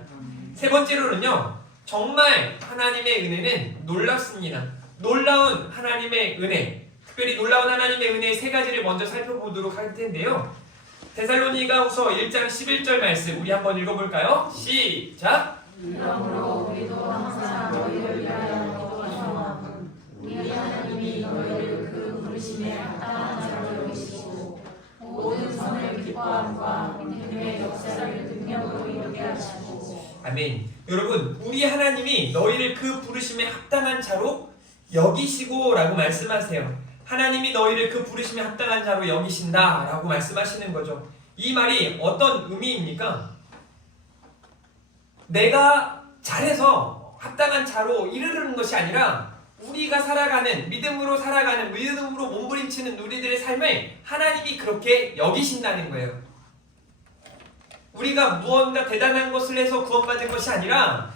세 번째로는요, 정말 하나님의 은혜는 놀랍습니다. 놀라운 하나님의 은혜, 특별히 놀라운 하나님의 은혜의 세 가지를 먼저 살펴보도록 할 텐데요. 데살로니가 후서 1장 11절 말씀 우리 한번 읽어볼까요? 시작! 이러므로 우리도 항상 너희를 위하여 기도하노니 우리 하나님이 너희를 그 부르심에 합당한 자로 여기시고 모든 선을 기뻐함과 믿음의 아멘. 여러분, 우리 하나님이 너희를 그 부르심에 합당한 자로 여기시고 라고 말씀하세요. 하나님이 너희를 그 부르심에 합당한 자로 여기신다 라고 말씀하시는 거죠. 이 말이 어떤 의미입니까? 내가 잘해서 합당한 자로 이르는 것이 아니라 우리가 살아가는, 믿음으로 살아가는, 믿음으로 몸부림치는 우리들의 삶을 하나님이 그렇게 여기신다는 거예요. 우리가 무언가 대단한 것을 해서 구원받는 것이 아니라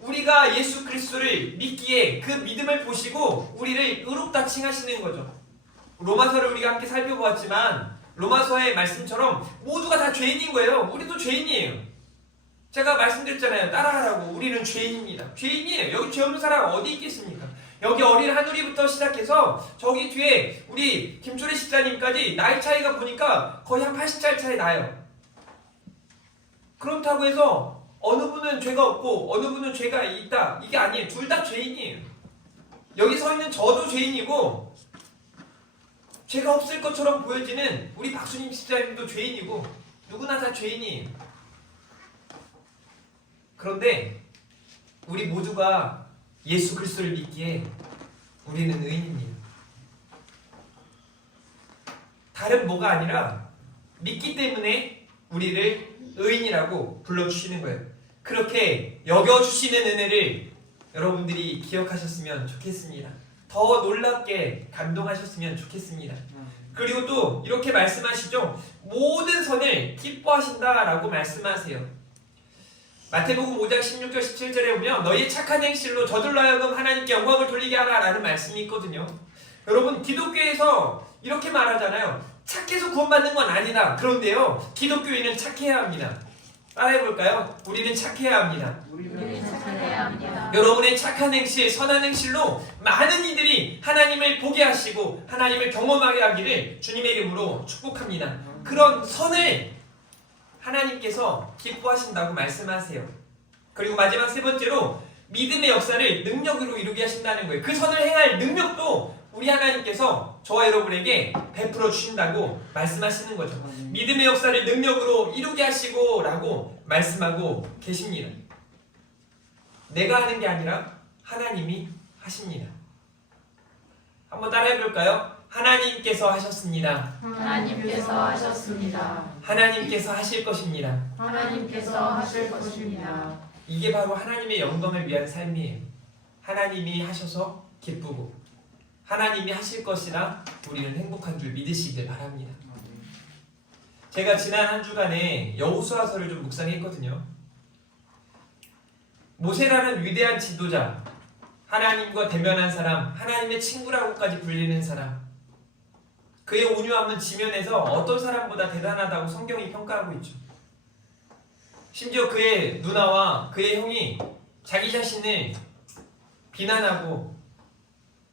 우리가 예수 그리스도를 믿기에 그 믿음을 보시고 우리를 의롭다 칭하시는 거죠. 로마서를 우리가 함께 살펴보았지만 로마서의 말씀처럼 모두가 다 죄인인 거예요. 우리도 죄인이에요. 제가 말씀드렸잖아요. 따라하라고. 우리는 죄인입니다. 죄인이에요. 여기 죄 없는 사람 어디 있겠습니까? 여기 어린 한우리부터 시작해서 저기 뒤에 우리 김초래 집사님까지 나이 차이가 보니까 거의 한 80살 차이 나요. 그렇다고 해서 어느 분은 죄가 없고 어느 분은 죄가 있다, 이게 아니에요. 둘 다 죄인이에요. 여기 서 있는 저도 죄인이고 죄가 없을 것처럼 보여지는 우리 박수님 집사님도 죄인이고 누구나 다 죄인이에요. 그런데 우리 모두가 예수 그리스도를 믿기에 우리는 의인입니다. 다른 뭐가 아니라 믿기 때문에 우리를 의인이라고 불러주시는 거예요. 그렇게 여겨주시는 은혜를 여러분들이 기억하셨으면 좋겠습니다. 더 놀랍게 감동하셨으면 좋겠습니다. 그리고 또 이렇게 말씀하시죠. 모든 선을 기뻐하신다라고 말씀하세요. 마태복음 5장 16절 17절에 보면 너희의 착한 행실로 저들로 하여금 하나님께 영광을 돌리게 하라 라는 말씀이 있거든요. 여러분, 기독교에서 이렇게 말하잖아요. 착해서 구원받는 건 아니다. 그런데요, 기독교인은 착해야 합니다. 따라해볼까요? 우리는 착해야 합니다. 우리는 착해야 합니다. 여러분의 착한 행실, 선한 행실로 많은 이들이 하나님을 보게 하시고 하나님을 경험하게 하기를 주님의 이름으로 축복합니다. 그런 선을 하나님께서 기뻐하신다고 말씀하세요. 그리고 마지막 세 번째로 믿음의 역사를 능력으로 이루게 하신다는 거예요. 그 선을 행할 능력도 우리 하나님께서 저와 여러분에게 베풀어 주신다고 말씀하시는 거죠. 믿음의 역사를 능력으로 이루게 하시고 라고 말씀하고 계십니다. 내가 하는 게 아니라 하나님이 하십니다. 한번 따라해 볼까요? 하나님께서 하셨습니다. 하나님께서 하셨습니다. 하나님께서 하실 것입니다. 하나님께서 하실 것입니다. 이게 바로 하나님의 영광을 위한 삶이에요. 하나님이 하셔서 기쁘고 하나님이 하실 것이라 우리는 행복한 줄 믿으시길 바랍니다. 제가 지난 한 주간에 여호수아서를 좀 묵상했거든요. 모세라는 위대한 지도자, 하나님과 대면한 사람, 하나님의 친구라고까지 불리는 사람, 그의 온유함은 지면에서 어떤 사람보다 대단하다고 성경이 평가하고 있죠. 심지어 그의 누나와 그의 형이 자기 자신을 비난하고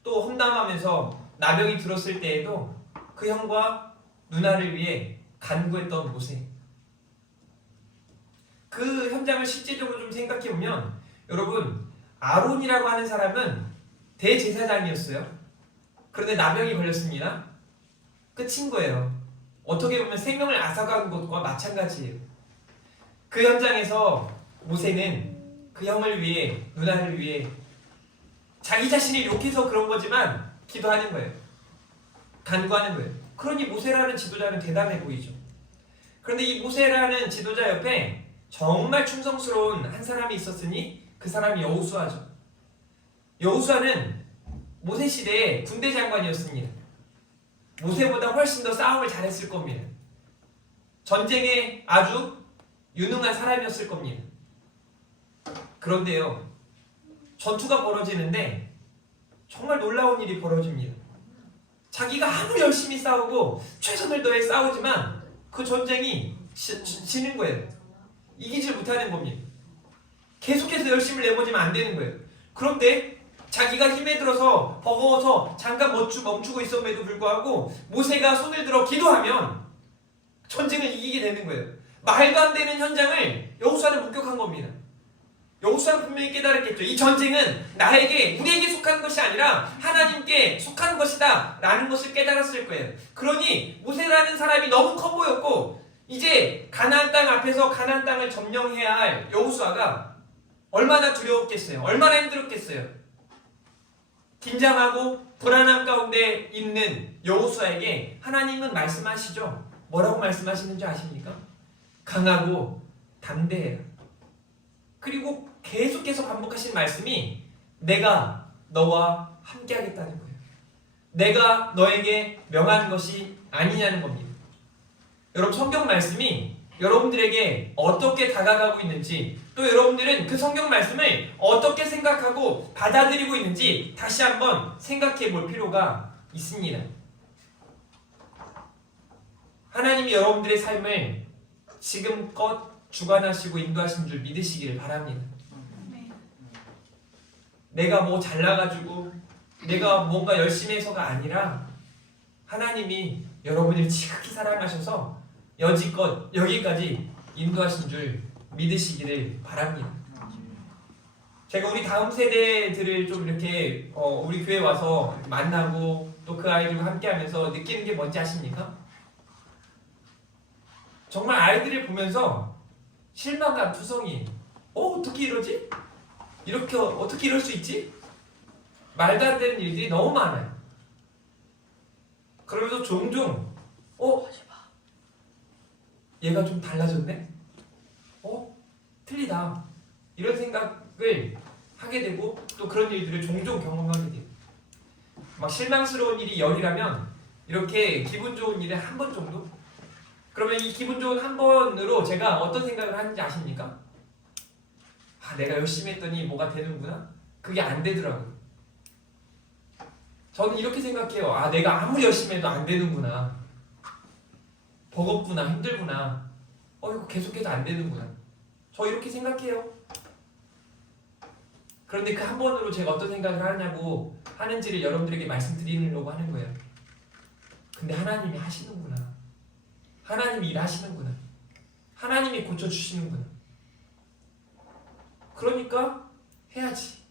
또 험담하면서 나병이 들었을 때에도 그 형과 누나를 위해 간구했던 모세. 그 현장을 실제적으로 좀 생각해보면 여러분, 아론이라고 하는 사람은 대제사장이었어요. 그런데 나병이 걸렸습니다. 끝인 거예요. 어떻게 보면 생명을 앗아간 것과 마찬가지예요. 그 현장에서 모세는 그 형을 위해, 누나를 위해 자기 자신이 욕해서 그런 거지만 기도하는 거예요. 간구하는 거예요. 그러니 모세라는 지도자는 대단해 보이죠. 그런데 이 모세라는 지도자 옆에 정말 충성스러운 한 사람이 있었으니 그 사람이 여호수아죠. 여호수아는 모세 시대의 군대 장관이었습니다. 모세보다 훨씬 더 싸움을 잘했을 겁니다. 전쟁에 아주 유능한 사람이었을 겁니다. 그런데요, 전투가 벌어지는데 정말 놀라운 일이 벌어집니다. 자기가 아무리 열심히 싸우고 최선을 다해 싸우지만 그 전쟁이 지는 거예요. 이기질 못하는 겁니다. 계속해서 열심을 내보지면 안 되는 거예요. 그런데 자기가 힘에 들어서 버거워서 잠깐 멈추고 있음에도 불구하고 모세가 손을 들어 기도하면 전쟁을 이기게 되는 거예요. 말도 안 되는 현장을 여호수아는 목격한 겁니다. 여호수아는 분명히 깨달았겠죠. 이 전쟁은 나에게, 우리에게 속한 것이 아니라 하나님께 속한 것이다 라는 것을 깨달았을 거예요. 그러니 모세라는 사람이 너무 커 보였고 이제 가나안 땅 앞에서 가나안 땅을 점령해야 할 여호수아가 얼마나 두려웠겠어요. 얼마나 힘들었겠어요. 긴장하고 불안함 가운데 있는 여호수아에게 하나님은 말씀하시죠. 뭐라고 말씀하시는지 아십니까? 강하고 담대해라. 그리고 계속해서 반복하신 말씀이 내가 너와 함께 하겠다는 거예요. 내가 너에게 명한 것이 아니냐는 겁니다. 여러분, 성경 말씀이 여러분들에게 어떻게 다가가고 있는지, 또 여러분들은 그 성경 말씀을 어떻게 생각하고 받아들이고 있는지 다시 한번 생각해 볼 필요가 있습니다. 하나님이 여러분들의 삶을 지금껏 주관하시고 인도하신 줄 믿으시기를 바랍니다. 내가 뭐 잘나가지고 내가 뭔가 열심히 해서가 아니라 하나님이 여러분을 지극히 사랑하셔서 여지껏 여기까지 인도하신 줄 믿으시기를 바랍니다. 제가 우리 다음 세대들을 좀 이렇게 우리 교회 와서 만나고 또 그 아이들과 함께하면서 느끼는 게 뭔지 아십니까? 정말 아이들을 보면서 실망감 투성이. 어떻게 이러지? 이렇게 어떻게 이럴 수 있지? 말도 안 되는 일들이 너무 많아요. 그러면서 종종 얘가 좀 달라졌네? 틀리다. 이런 생각을 하게 되고 또 그런 일들을 종종 경험하게 돼요. 막 실망스러운 일이 열이라면 이렇게 기분 좋은 일에 한 번 정도? 그러면 이 기분 좋은 한 번으로 제가 어떤 생각을 하는지 아십니까? 내가 열심히 했더니 뭐가 되는구나? 그게 안 되더라고요. 저는 이렇게 생각해요. 내가 아무리 열심히 해도 안 되는구나. 버겁구나. 힘들구나. 이거 계속해서 안 되는구나. 저 이렇게 생각해요. 그런데 그 한 번으로 제가 어떤 생각을 하는지를 여러분들에게 말씀드리려고 하는 거예요. 근데 하나님이 하시는구나. 하나님이 일하시는구나. 하나님이 고쳐주시는구나. 그러니까 해야지.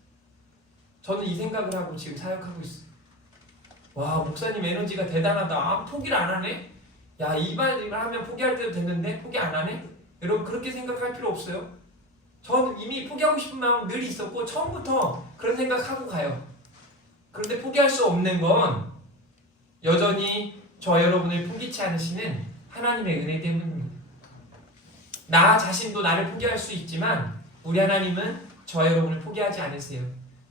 저는 이 생각을 하고 지금 사역하고 있어요. 와, 목사님 에너지가 대단하다. 포기를 안 하네? 야, 이 말을 하면 포기할 때도 됐는데 포기 안 하네? 여러분, 그렇게 생각할 필요 없어요. 저는 이미 포기하고 싶은 마음은 늘 있었고 처음부터 그런 생각하고 가요. 그런데 포기할 수 없는 건 여전히 저 여러분을 포기치 않으시는 하나님의 은혜 때문입니다. 나 자신도 나를 포기할 수 있지만 우리 하나님은 저 여러분을 포기하지 않으세요.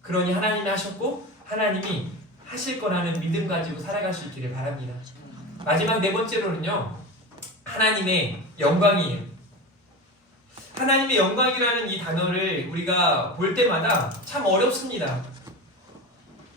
그러니 하나님이 하셨고 하나님이 하실 거라는 믿음 가지고 살아갈 수 있기를 바랍니다. 마지막 네 번째로는요, 하나님의 영광이에요. 하나님의 영광이라는 이 단어를 우리가 볼 때마다 참 어렵습니다.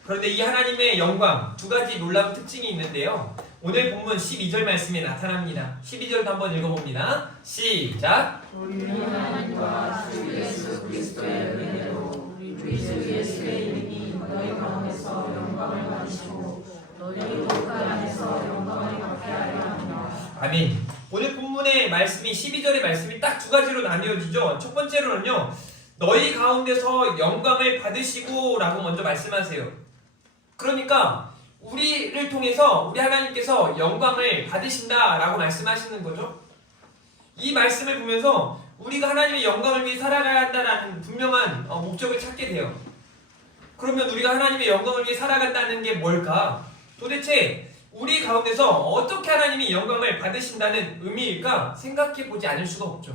그런데 이 하나님의 영광, 두 가지 놀라운 특징이 있는데요. 오늘 본문 12절 말씀에 나타납니다. 12절도 한번 읽어봅니다. 시작! 우리 하나님과 주 예수 그리스도의 은혜로 우리 주 예수의 이름이 너희 가운데서 영광을 받으시고 너희도 그 안에서 영광을 받게 하려 합니다. 아멘. 오늘 본문의 말씀이 12절의 말씀이 딱 두 가지로 나뉘어지죠. 첫 번째로는요, 너희 가운데서 영광을 받으시고 라고 먼저 말씀하세요. 그러니까 우리를 통해서 우리 하나님께서 영광을 받으신다 라고 말씀하시는 거죠. 이 말씀을 보면서 우리가 하나님의 영광을 위해 살아가야 한다는 분명한 목적을 찾게 돼요. 그러면 우리가 하나님의 영광을 위해 살아간다는 게 뭘까? 도대체 우리 가운데서 어떻게 하나님이 영광을 받으신다는 의미일까 생각해 보지 않을 수가 없죠.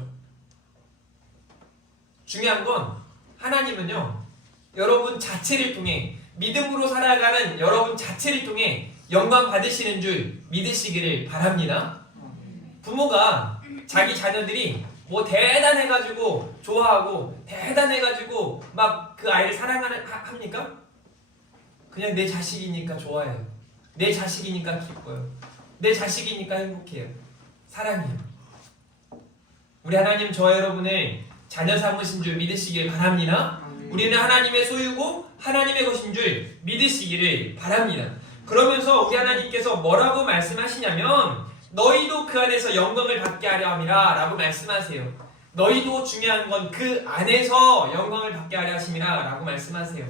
중요한 건 하나님은요, 여러분 자체를 통해 믿음으로 살아가는 여러분 자체를 통해 영광 받으시는 줄 믿으시기를 바랍니다. 부모가 자기 자녀들이 뭐 대단해가지고 좋아하고 대단해가지고 막 그 아이를 사랑합니까? 그냥 내 자식이니까 좋아해요. 내 자식이니까 기뻐요. 내 자식이니까 행복해요. 사랑해요. 우리 하나님 저 여러분을 자녀 삼으신 줄 믿으시길 바랍니다. 우리는 하나님의 소유고 하나님의 것인 줄 믿으시기를 바랍니다. 그러면서 우리 하나님께서 뭐라고 말씀하시냐면 너희도 그 안에서 영광을 받게 하려 함이라 라고 말씀하세요. 너희도 중요한 건 그 안에서 영광을 받게 하려 하심이라 라고 말씀하세요.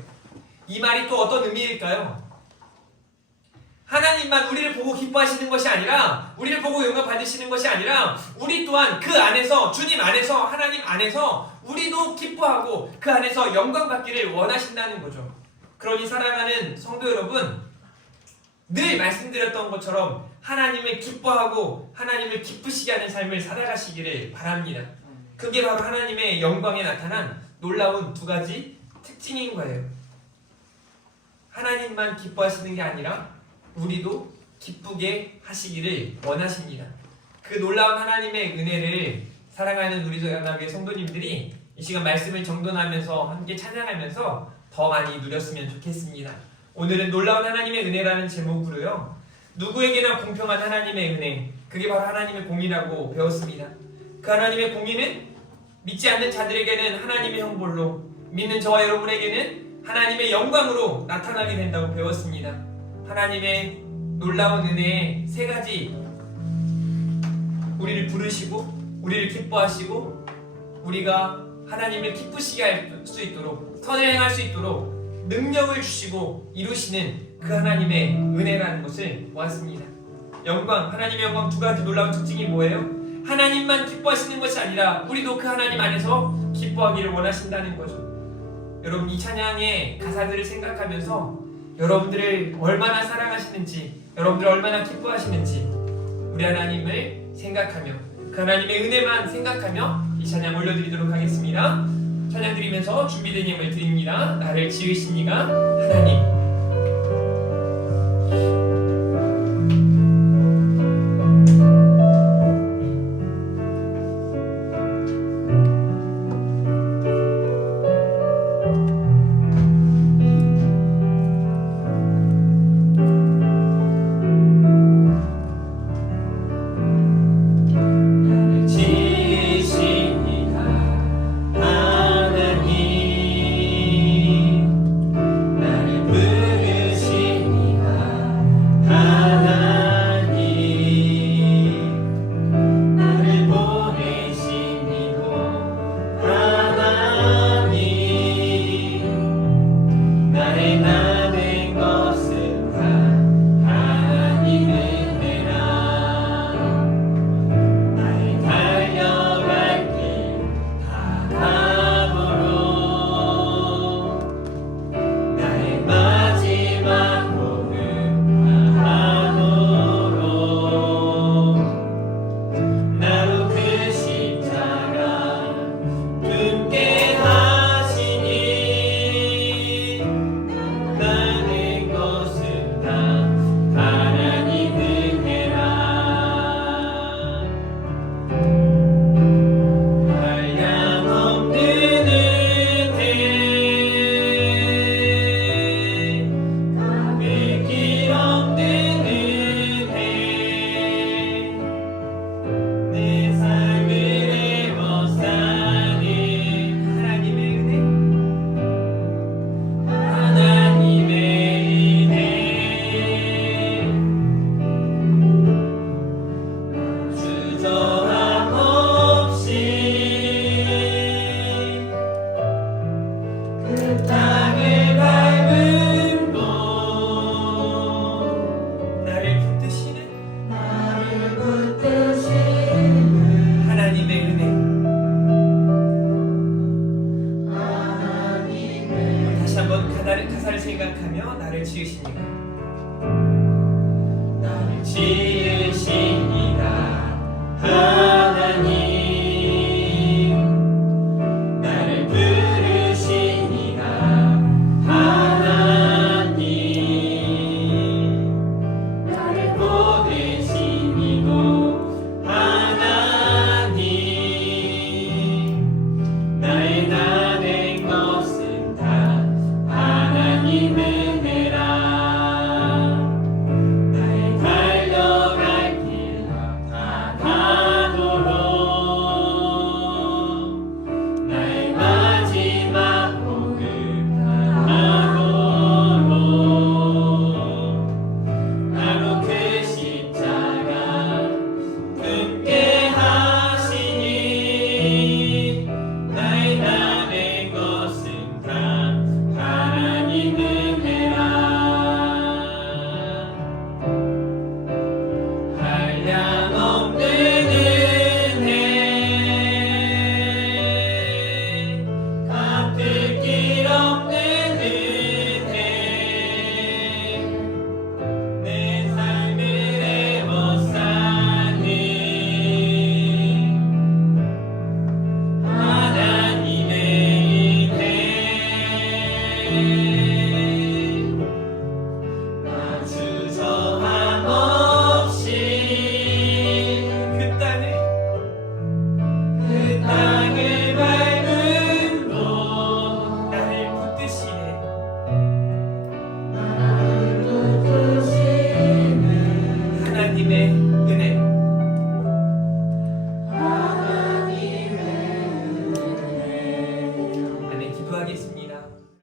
이 말이 또 어떤 의미일까요? 하나님만 우리를 보고 기뻐하시는 것이 아니라, 우리를 보고 영광 받으시는 것이 아니라, 우리 또한 그 안에서, 주님 안에서, 하나님 안에서 우리도 기뻐하고 그 안에서 영광 받기를 원하신다는 거죠. 그러니 사랑하는 성도 여러분, 늘 말씀드렸던 것처럼 하나님을 기뻐하고 하나님을 기쁘시게 하는 삶을 살아가시기를 바랍니다. 그게 바로 하나님의 영광에 나타난 놀라운 두 가지 특징인 거예요. 하나님만 기뻐하시는 게 아니라 우리도 기쁘게 하시기를 원하십니다. 그 놀라운 하나님의 은혜를 사랑하는 우리 연합의 성도님들이 이 시간 말씀을 정돈하면서 함께 찬양하면서 더 많이 누렸으면 좋겠습니다. 오늘은 놀라운 하나님의 은혜라는 제목으로요, 누구에게나 공평한 하나님의 은혜, 그게 바로 하나님의 공의라고 배웠습니다. 그 하나님의 공의는 믿지 않는 자들에게는 하나님의 형벌로, 믿는 저와 여러분에게는 하나님의 영광으로 나타나게 된다고 배웠습니다. 하나님의 놀라운 은혜의 세 가지, 우리를 부르시고 우리를 기뻐하시고 우리가 하나님을 기쁘시게 할 수 있도록, 선을 행할 수 있도록 능력을 주시고 이루시는 그 하나님의 은혜라는 것을 보았습니다. 영광, 하나님의 영광 두 가지 놀라운 특징이 뭐예요? 하나님만 기뻐하시는 것이 아니라 우리도 그 하나님 안에서 기뻐하기를 원하신다는 거죠. 여러분, 이 찬양의 가사들을 생각하면서 여러분들을 얼마나 사랑하시는지, 여러분들을 얼마나 기뻐하시는지 우리 하나님을 생각하며 그 하나님의 은혜만 생각하며 이 찬양 올려드리도록 하겠습니다. 찬양 드리면서 준비된 예물 드립니다. 나를 지으신 이가 하나님. 가사를 생각하며 나를 지으시니가, 나를 지으시니가